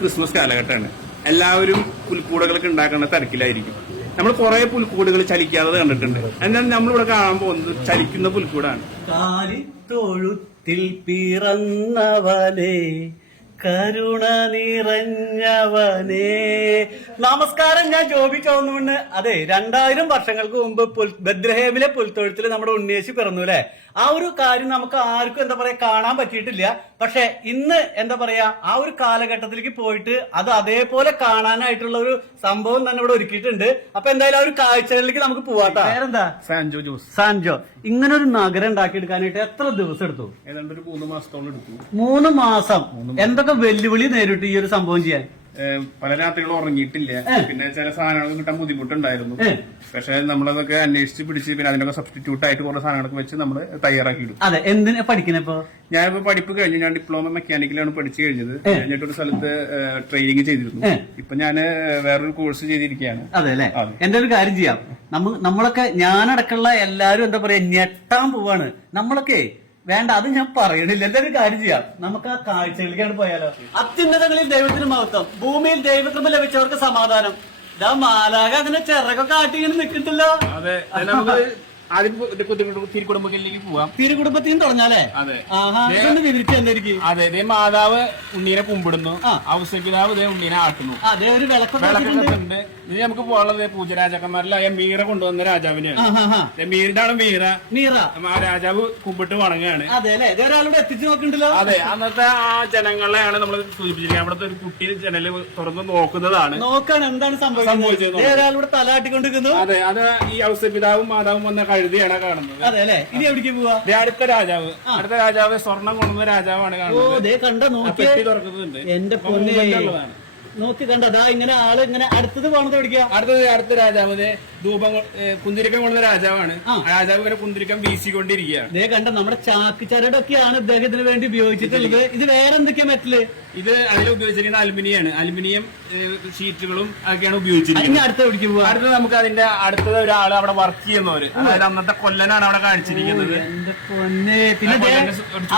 Christmas കാലഘട്ടമാണ്. എല്ലാവരും പുൽക്കൂടകളൊക്കെ ഉണ്ടാക്കുന്ന തിരക്കിലായിരിക്കും. നമ്മൾ കുറെ പുൽക്കൂടുകൾ ചലിക്കാതെ കണ്ടിട്ടുണ്ട്. എന്നാൽ നമ്മളിവിടെ കാണാൻ പോകുന്നത് ചലിക്കുന്ന പുൽക്കൂടാണ്. കാലിത്തൊഴുത്തിൽ പിറന്നവനെ, കരുണ നിറഞ്ഞവനെ. നമസ്കാരം, ഞാൻ ജോബി ചോന്നുകൊണ്ട്. അതെ, 2000 വർഷങ്ങൾക്ക് മുമ്പ് ബദ്രഹേമിലെ പുൽത്തൊഴുത്തിൽ നമ്മുടെ ഉണ്ണിയേശു പിറന്നു അല്ലെ. ആ ഒരു കാര്യം നമുക്ക് ആർക്കും എന്താ പറയാ കാണാൻ പറ്റിയിട്ടില്ല. പക്ഷെ ഇന്ന് എന്താ പറയാ ആ ഒരു കാലഘട്ടത്തിലേക്ക് പോയിട്ട് അത് അതേപോലെ കാണാനായിട്ടുള്ള ഒരു സംഭവം തന്നെ ഇവിടെ ഒരുക്കിയിട്ടുണ്ട്. അപ്പൊ എന്തായാലും ആ ഒരു കാഴ്ചകളിലേക്ക് നമുക്ക് പോവാട്ടോ. പേരെന്താ? സാൻജോ ജോസ്. സാൻജോ. ഇങ്ങനെ ഒരു നഗരം ഉണ്ടാക്കിയെടുക്കാനായിട്ട് എത്ര ദിവസം എടുത്തു? ഏതാണ്ട് ഒരു 3 മാസത്തോളം എടുത്തു. 3 മാസം. എന്തൊക്കെ വെല്ലുവിളി നേരിട്ടു ഈ ഒരു സംഭവം ചെയ്യാൻ? പല രാത്രികളും ഉറങ്ങിയിട്ടില്ല. പിന്നെ ചില സാധനങ്ങൾ കിട്ടാൻ ബുദ്ധിമുട്ടുണ്ടായിരുന്നു. പക്ഷെ നമ്മളതൊക്കെ അന്വേഷിച്ച് പിടിച്ച് പിന്നെ അതിനൊക്കെ സബ്സ്റ്റിറ്റ്യൂട്ട് ആയിട്ട് കുറെ സാധനങ്ങളൊക്കെ വെച്ച് നമ്മൾ തയ്യാറാക്കിയിടും. അതെ, എന്തിനാ പഠിക്കണപ്പോ? ഞാനിപ്പോ പഠിപ്പ് കഴിഞ്ഞു. ഞാൻ ഡിപ്ലോമ മെക്കാനിക്കലാണ് പഠിച്ചു കഴിഞ്ഞത്. കഴിഞ്ഞിട്ടൊരു സ്ഥലത്ത് ട്രെയിനിങ് ചെയ്തിരുന്നു. ഇപ്പൊ ഞാൻ വേറൊരു കോഴ്സ് ചെയ്തിരിക്കുകയാണ്. അതെ അല്ലെ. എന്റെ ഒരു കാര്യം ചെയ്യാം, നമ്മളൊക്കെ ഞാനടക്കമുള്ള എല്ലാരും എന്താ പറയാ ഞെട്ടാൻ പോവാണ്. നമ്മളൊക്കെ വേണ്ട, അത് ഞാൻ പറയണില്ല. എന്തൊരു കാര്യം ചെയ്യാം, നമുക്ക് ആ കാഴ്ചകളിലേക്കാണ് പോയാലോ. അത്യുന്നതങ്ങളിൽ ദൈവത്തിന് മഹത്വം, ഭൂമിയിൽ ദൈവകൃപ ലഭിച്ചവർക്ക് സമാധാനം. ഇതാ മാലാക അതിനെ ചിറകൊക്കെ ആട്ടി ഇങ്ങനെ നിൽക്കിട്ടല്ലോ. അതെ, ആദ്യം തിരുക്കുടുംബത്തിലേക്ക് പോവാം. തിരുകുടുംബത്തിൽ നിന്ന് തുടങ്ങാലേ? അതെ. വിവരിച്ചെന്തായിരിക്കും? അതെ, ഇതേ മാതാവ് ഉണ്ണീനെ കുമ്പിടുന്നു, ഔസപിതാവ് ഇതേ ഉണ്ണീനെ ആട്ടുന്നു. അതേ, ഒരു വിളക്കൊക്കെ ഉണ്ട്. ഇനി നമുക്ക് പോകാനുള്ളത് പൂജരാജാക്കന്മാരിലായ മീറ കൊണ്ടുവന്ന രാജാവിനെയാണ്. ഇതാണ് മീറ. ആ രാജാവ് കുമ്പിട്ട് വണങ്ങുകയാണ്. അതെ അല്ലെ, ഇതൊരാളോട് എത്തിച്ചു നോക്കണ്ടല്ലോ. അതെ, അന്നത്തെ ആ ജനങ്ങളെയാണ് നമ്മൾ സൂചിപ്പിച്ചിരിക്കുന്നത്. അവിടുത്തെ ഒരു കുട്ടി ജനല് തുറന്ന് നോക്കുന്നതാണ്. നോക്കാണ് എന്താണ് സംഭവിച്ചത്. ഒരാളോട് തലാട്ടിക്കൊണ്ടിരിക്കുന്നു. അതെ, അത് ഈ ഔസപിതാവും മാതാവും വന്ന കഴുതിയാണ് കാണുന്നത്. അതെ അല്ലെ. ഇനി എവിടേക്ക് പോവാ? അടുത്ത രാജാവ് സ്വർണം കൊണ്ടുവന്ന രാജാവാണ് കാണുന്നത്. കണ്ട നോക്കി തുറക്കുന്നുണ്ട്. എന്റെ പൊന്നെ, നോക്കി കണ്ടതാ ഇങ്ങനെ ആള് ഇങ്ങനെ. അടുത്തത് പോണത് എവിടേക്കാ? അടുത്ത രാജാവ് ധൂപം കുന്തിരിക്കം കൊണ്ടുവന്ന രാജാവാണ്. രാജാവ് ഇങ്ങനെ കുന്തിരിക്കം വീശിക്കൊണ്ടിരിക്കുകയാണ്. ഇതേ കണ്ട നമ്മുടെ ചാക്ക് ചരടൊക്കെയാണ് ഇദ്ദേഹത്തിന് വേണ്ടി ഉപയോഗിച്ചിട്ടുള്ളത്. ഇത് വേറെ എന്തൊക്കെയാ മെറ്റല്? ഇത് അതിൽ ഉപയോഗിച്ചിരിക്കുന്ന അലുമിനിയം ഷീറ്റുകളും ഒക്കെയാണ് ഉപയോഗിച്ചിരിക്കുന്നത്. അടുത്ത എവിടേക്ക് പോവാ? അടുത്തത് നമുക്ക് അതിന്റെ അടുത്തത് ഒരാൾ അവിടെ വർക്ക് ചെയ്യുന്നവര്, അതായത് അന്നത്തെ കൊല്ലനാണ് അവിടെ കാണിച്ചിരിക്കുന്നത്. എന്റെ പൊന്നെ. പിന്നെ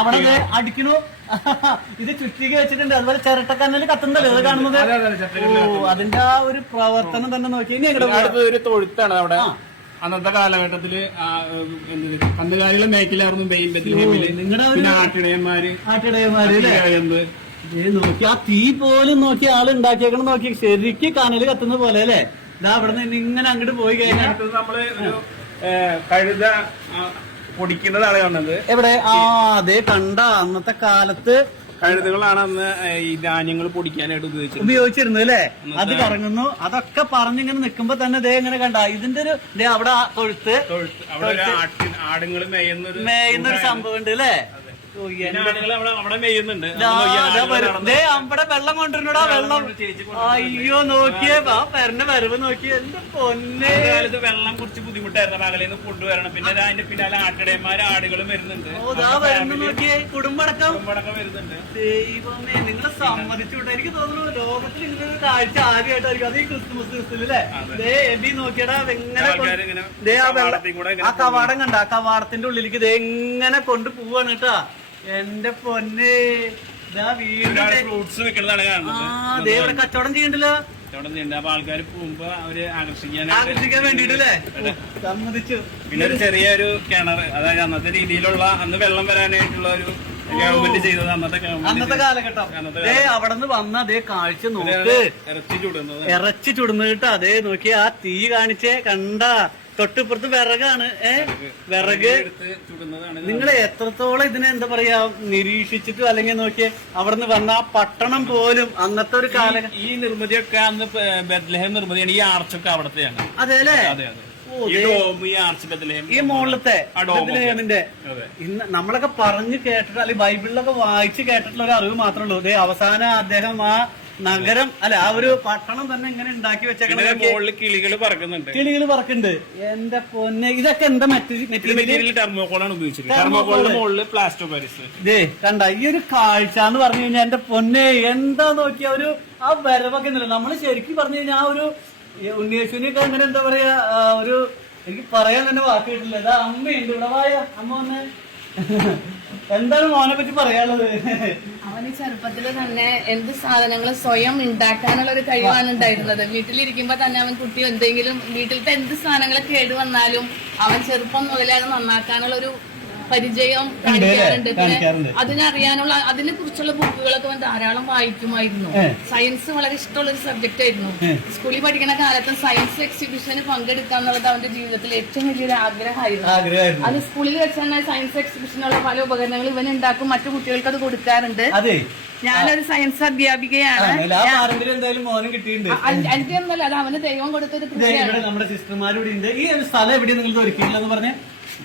അവിടെ അടിക്കണു. ഇത് ചുറ്റിക വെച്ചിട്ടുണ്ട്. അതുപോലെ ചിരട്ടക്കന്നല് കത്തുന്നല്ലേ അത് കാണുന്നത്? അതിന്റെ ആ ഒരു പ്രവർത്തനം തന്നെ നോക്കി. ഇനി അടുത്തത് ഒരു തൊഴുത്താണ് അവിടെ. അന്നത്തെ കാലഘട്ടത്തില് കന്നുകാലികളെ മേക്കിലായിരുന്നു നിങ്ങളുടെ ആട്ടിടയന്മാര് നോക്കി. ആ തീ പോലും നോക്കി ആള് ഉണ്ടാക്കിയേക്കണം. നോക്കി ശരിക്കും കനല് കത്തുന്ന പോലെ അല്ലെ. ഇതാ അവിടെ നിന്ന് ഇങ്ങനെ അങ്ങോട്ട് പോയി കഴിഞ്ഞാൽ നമ്മള് ഒരു കഴുത പൊടിക്കുന്നതാണ് കാണുന്നത്. എവിടെ? അതെ, കണ്ട അന്നത്തെ കാലത്ത് കഴുതുകളാണ് അന്ന് ഈ ധാന്യങ്ങൾ പൊടിക്കാനായിട്ട് ഉപയോഗിച്ചിരുന്നത് അല്ലെ. അത് കറങ്ങുന്നു. അതൊക്കെ പറഞ്ഞിങ്ങനെ നിൽക്കുമ്പോ തന്നെ ദേ ഇങ്ങനെ കണ്ട ഇതിന്റെ ഒരു അവിടെ തൊഴുത്ത് ആടുങ്ങൾ മേയുന്നൊരു സംഭവം ഉണ്ട് അല്ലേ. അവിടെ മേയുന്നുണ്ട്. അവിടെ വെള്ളം കൊണ്ടുവരണോടാ, വെള്ളം. അയ്യോ നോക്കിയേ, പെരന്റെ വരവ് നോക്കിയേ. എന്റെ പൊന്നെ, വെള്ളം കുറച്ച് ബുദ്ധിമുട്ടായിരുന്നു. അകലേന്ന് കൊണ്ടുവരണം. പിന്നെ അതിന്റെ പിന്നാലെ ആട്ടിടയന്മാര് ആടുകളും വരുന്നുണ്ട്. നോക്കിയേ, കുടുംബടക്കം വരുന്നുണ്ട്. ദൈവമേ, നിങ്ങളെ സമ്മതിച്ചുവിട്ടെ. എനിക്ക് തോന്നുന്നു ലോകത്തിൽ ഇങ്ങനെ ഒരു കാഴ്ച ആദ്യമായിട്ടായിരിക്കും. അത് ഈ ക്രിസ്തുമസ് ദിവസത്തിലല്ലേ. എബി നോക്കിയടാ എങ്ങനെ ആ കവാടം കണ്ട. ആ കവാടത്തിന്റെ ഉള്ളിലേക്ക് ഇത് എങ്ങനെ കൊണ്ട് പോവാണ് കേട്ടാ. എന്റെ പൊന്നെ, ഫ്രൂട്ട്സ് വെക്കുന്നതാണ് കാണുന്നത്. ഇവിടെ കച്ചവടം ചെയ്യണ്ടല്ലോ. അപ്പൊ ആൾക്കാർ പോകുമ്പോ അവര് ആകർഷിക്കാൻ വേണ്ടിട്ടല്ലേ. സമ്മതിച്ചു. പിന്നെ ഒരു ചെറിയൊരു കിണർ, അതായത് അന്നത്തെ രീതിയിലുള്ള അന്ന് വെള്ളം വരാനായിട്ടുള്ള ഒരു ഗവൺമെന്റ് ചെയ്തത് അന്നത്തെ കാലഘട്ടം. അവിടെ നിന്ന് വന്ന അതേ കാഴ്ച നോക്ക്. ഇറച്ചി ചുടുന്നത് കേട്ടോ. അതേ നോക്കി ആ തീ കാണിച്ചേ കണ്ട. തൊട്ടിപ്പുറത്ത് വിറകാണ്. വിറക് നിങ്ങൾ എത്രത്തോളം ഇതിനെ എന്താ പറയാ നിരീക്ഷിച്ചിട്ട് അല്ലെങ്കിൽ നോക്കിയേ. അവിടെ നിന്ന് വന്ന ആ പട്ടണം പോലും അന്നത്തെ ഒരു കാലം. ഈ നിർമ്മിതിയൊക്കെ അന്ന് ബെത്ലഹേം നിർമ്മിതിയാണ്. ഈ ആർച്ചൊക്കെ അവിടത്തെയാണ്. അതെ അല്ലേ. ഈ മുകളിലത്തെ ബെത്ലഹേമിന്റെ ഇന്ന് നമ്മളൊക്കെ പറഞ്ഞു കേട്ടിട്ട് അല്ലെങ്കിൽ ബൈബിളിലൊക്കെ വായിച്ച് കേട്ടിട്ടുള്ള ഒരു അറിവ് മാത്രമേ ഉള്ളൂ. അവസാനം അദ്ദേഹം ആ നഗരം അല്ല ആ ഒരു പട്ടണം തന്നെ ഇങ്ങനെ ഉണ്ടാക്കി വെച്ചേക്കുന്നത്. കിളികൾ പറക്കുന്നുണ്ട്. എന്റെ പൊന്നെ, ഇതൊക്കെ എന്താ മെറ്റീരിയൽ? ടെർമോക്കോളാണ് ഉപയോഗിച്ചിരിക്കുന്നത്. Plaster Paris. ഇതേ കണ്ട ഈ ഒരു കാഴ്ച എന്ന് പറഞ്ഞു കഴിഞ്ഞാൽ എന്റെ പൊന്നെ എന്താ നോക്കിയ ഒരു ആ വരവൊക്കെ ഉണ്ടല്ലോ. നമ്മള് ശരിക്കും പറഞ്ഞു കഴിഞ്ഞാൽ ആ ഒരു ഉണ്ണിയേശുവിനൊക്കെ അങ്ങനെ എന്താ പറയാ ഒരു എനിക്ക് പറയാൻ തന്നെ വാക്ക് കിട്ടില്ല. അതാ അമ്മയുണ്ട് ഇവിടെ. വായ അമ്മ വന്ന് എന്താണ് മോനെ പറ്റി പറയാനുള്ളത്? അവന് ചെറുപ്പത്തില് തന്നെ എന്ത് സാധനങ്ങൾ സ്വയം ഉണ്ടാക്കാനുള്ള ഒരു കഴിവാണ് ഉണ്ടായിരുന്നത്. വീട്ടിലിരിക്കുമ്പോ തന്നെ അവൻ കുട്ടി എന്തെങ്കിലും വീട്ടിലത്തെ എന്ത് സാധനങ്ങൾ കേടുവന്നാലും അവൻ ചെറുപ്പം മുതലേ അത് നന്നാക്കാനുള്ള ഒരു പരിചയം കാണിക്കാറുണ്ട്. പിന്നെ അതിനറിയാനുള്ള അതിനെ കുറിച്ചുള്ള ബുക്കുകളൊക്കെ അവൻ ധാരാളം വായിക്കുമായിരുന്നു. സയൻസ് വളരെ ഇഷ്ടമുള്ള ഒരു സബ്ജക്റ്റ് ആയിരുന്നു. സ്കൂളിൽ പഠിക്കുന്ന കാലത്ത് സയൻസ് എക്സിബിഷന് പങ്കെടുക്കുക എന്നുള്ളത് അവന്റെ ജീവിതത്തിൽ ഏറ്റവും വലിയൊരു ആഗ്രഹമായിരുന്നു. അത് സ്കൂളിൽ വെച്ച് തന്നെ സയൻസ് എക്സിബിഷനുള്ള പല ഉപകരണങ്ങൾ ഇവൻ ഉണ്ടാക്കും, മറ്റു കുട്ടികൾക്ക് അത് കൊടുക്കാറുണ്ട്. ഞാനൊരു സയൻസ് അധ്യാപികയാണ്. എന്റെ ഒന്നല്ല, അത് അവന് ദൈവം കൊടുത്തൊരു കൃഷിയാണ്. നമ്മുടെ സിസ്റ്റർമാരോട് ഉണ്ട്. ഈ ഒരു സ്ഥലം എവിടെയാണ് നിങ്ങൾ ഒരുക്കിയില്ലെന്ന് പറഞ്ഞേ?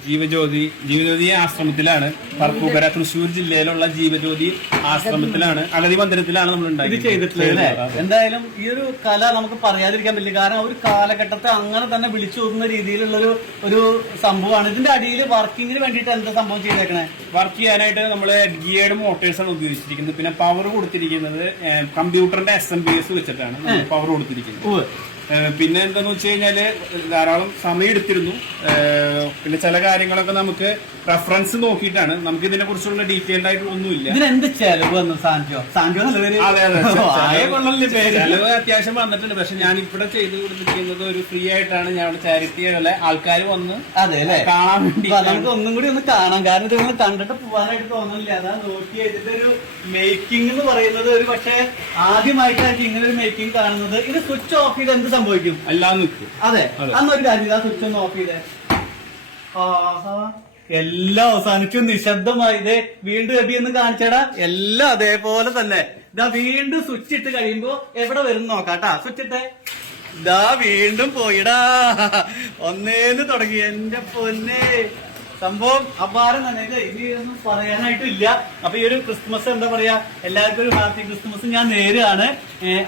ജീവജ്യോതി ആശ്രമത്തിലാണ്. പറപ്പൂക്കര തൃശ്ശൂർ ജില്ലയിലുള്ള ജീവജ്യോതി ആശ്രമത്തിലാണ്, അഗതി മന്ദിരത്തിലാണ് നമ്മൾ ഇത് ചെയ്തിട്ടുള്ളത്. എന്തായാലും ഈ ഒരു കല നമുക്ക് പറയാതിരിക്കാൻ പറ്റില്ല. കാരണം ഒരു കാലഘട്ടത്തെ അങ്ങനെ തന്നെ വിളിച്ചു തോന്നുന്ന രീതിയിലുള്ള ഒരു സംഭവമാണ്. ഇതിന്റെ അടിയിൽ വർക്കിങ്ങിന് വേണ്ടിയിട്ട് എന്താ സംഭവം ചെയ്തേക്കണേ? വർക്ക് ചെയ്യാനായിട്ട് നമ്മള് ഗിയേർഡ് മോട്ടേഴ്സ് ആണ് ഉപയോഗിച്ചിരിക്കുന്നത്. പിന്നെ പവർ കൊടുത്തിരിക്കുന്നത് കമ്പ്യൂട്ടറിന്റെ SMPS വെച്ചിട്ടാണ് പവർ കൊടുത്തിരിക്കുന്നത്. പിന്നെ എന്താന്ന് വെച്ച് കഴിഞ്ഞാല് ധാരാളം സമയം എടുത്തിരുന്നു. പിന്നെ ചില കാര്യങ്ങളൊക്കെ നമുക്ക് റെഫറൻസ് നോക്കിയിട്ടാണ്. നമുക്ക് ഇതിനെ കുറിച്ചുള്ള ഡീറ്റെയിൽഡ് ആയിട്ട് ഒന്നുമില്ല. ഇതിനെന്ത് ചെലവ് വന്നു? ചെലവ് അത്യാവശ്യം വന്നിട്ടുണ്ട്. പക്ഷെ ഞാൻ ഇവിടെ ചെയ്തു കൊടുത്തിരിക്കുന്നത് ഒരു ഫ്രീ ആയിട്ടാണ്. ഞാൻ ഇവിടെ ചാരിറ്റി ആൾക്കാർ വന്ന് കാണാൻ വേണ്ടി. നമുക്ക് ഒന്നും കൂടി ഒന്ന് കാണാം. കാരണം ഇത് നിങ്ങൾ കണ്ടിട്ട് പോകാനായിട്ട് തോന്നുന്നില്ല. അതാ നോക്കി ഇതിന്റെ ഒരു മേക്കിംഗ് എന്ന് പറയുന്നത് ഒരു പക്ഷെ ആദ്യമായിട്ടായിരിക്കും ഇങ്ങനെ ഒരു മേക്കിംഗ് കാണുന്നത്. ഇത് സ്വിച്ച് ഓഫ് ചെയ്ത് എന്ത് സംഭവിക്കും? എല്ലാം നിൽക്കും. അതെ, അന്നൊരു കാര്യം ആ സ്വിച്ച് ഒന്ന് ഓഫ് ചെയ്തേ. എല്ലാം അവസാനിച്ചു, നിശബ്ദമായി. ഇതേ വീണ്ടും എബി എന്ന് കാണിച്ചടാ. എല്ലാം അതേപോലെ തന്നെ. ഇതാ വീണ്ടും സ്വിച്ച് ഇട്ട് കഴിയുമ്പോ എവിടെ വരും നോക്കാട്ടാ. സ്വിച്ച് ഇട്ടേ. ഇതാ വീണ്ടും പോയിടാ. ഒന്നേന്ന് തുടങ്ങി. എന്റെ പൊന്നെ, സംഭവം അപാരം തന്നെ. ഇനി ഒന്നും പറയാനായിട്ടില്ല. അപ്പൊ ഈ ഒരു ക്രിസ്മസ് എന്താ പറയാ, എല്ലാവർക്കും ഒരു ഹാപ്പി ക്രിസ്മസ് ഞാൻ നേരാണ്.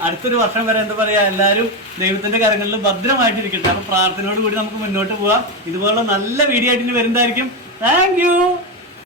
അടുത്തൊരു വർഷം വരെ എന്താ പറയാ, എല്ലാവരും ദൈവത്തിന്റെ കരങ്ങളിൽ ഭദ്രമായിട്ടിരിക്കട്ടെ. അപ്പൊ പ്രാർത്ഥനയോട് കൂടി നമുക്ക് മുന്നോട്ട് പോവാം. ഇതുപോലുള്ള നല്ല വീഡിയോ ആയിട്ട് വരുന്നതായിരിക്കും. Thank you.